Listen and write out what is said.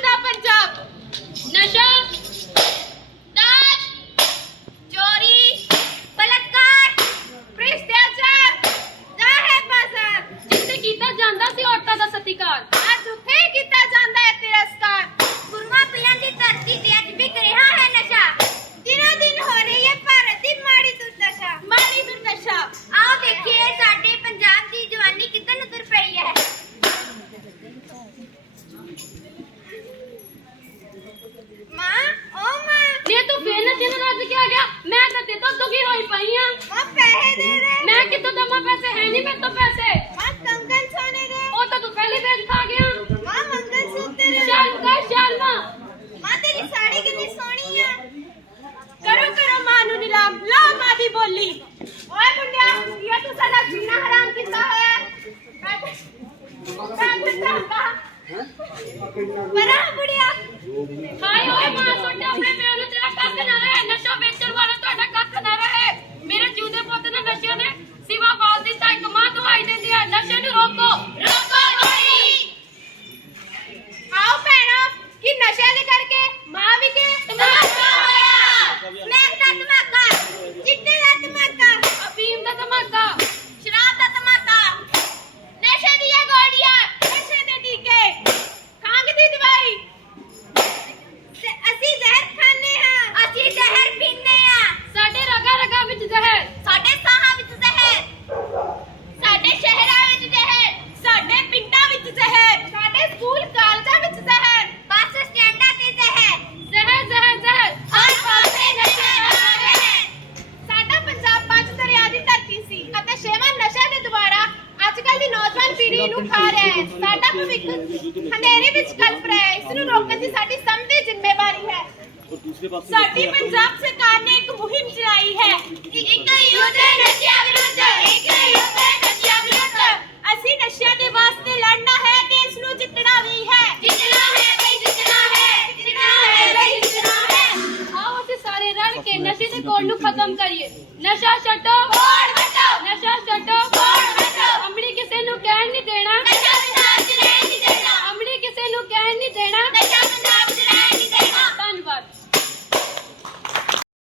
ਪੰਜਾਬ। ਨਸ਼ਾ ਪੈਸੇ ਹੈ ਨਹੀਂ ਮੇਰੇ ਤੋਂ ਪੈਸੇ। ਹੈ। ਸਾਡਾ ਭਵਿੱਖ ਹਨੇਰੇ ਵਿੱਚ ਕਲਪ ਰਿਹਾ ਹੈ। ਇਸ ਨੂੰ ਰੋਕਣ ਦੀ ਸਾਡੀ ਸਭ ਦੀ ਜ਼ਿੰਮੇਵਾਰੀ ਹੈ। ਸਾਡੀ ਪੰਜਾਬ ਸਰਕਾਰ ਨੇ ਇੱਕ ਮੁਹਿੰਮ ਚਲਾਈ ਹੈ ਇੱਕ ਯੁੱਧ ਨਸ਼ਿਆਂ ਵਿਰੁੱਧ ਇੱਕ ਯੁੱਧ ਨਸ਼ਿਆਂ ਵਿਰੁੱਧ ਅਸੀਂ ਨਸ਼ਿਆਂ ਦੇ ਵਾਸਤੇ ਲੜਨਾ ਹੈ ਤੇ ਇਸ ਨੂੰ ਜਿੱਤਣਾ ਵੀ ਹੈ। ਜਿੱਤਣਾ ਹੈ ਬਈ ਜਿੱਤਣਾ ਹੈ ਜਿੱਤਣਾ ਹੈ ਬਈ ਜਿੱਤਣਾ ਹੈ। ਆਓ ਅਸੀਂ ਸਾਰੇ ਰਲ ਕੇ ਨਸ਼ੇ ਦੇ ਕੋਲ ਨੂੰ ਖਤਮ ਕਰੀਏ। ਨਸ਼ਾ ਛੱਡੋ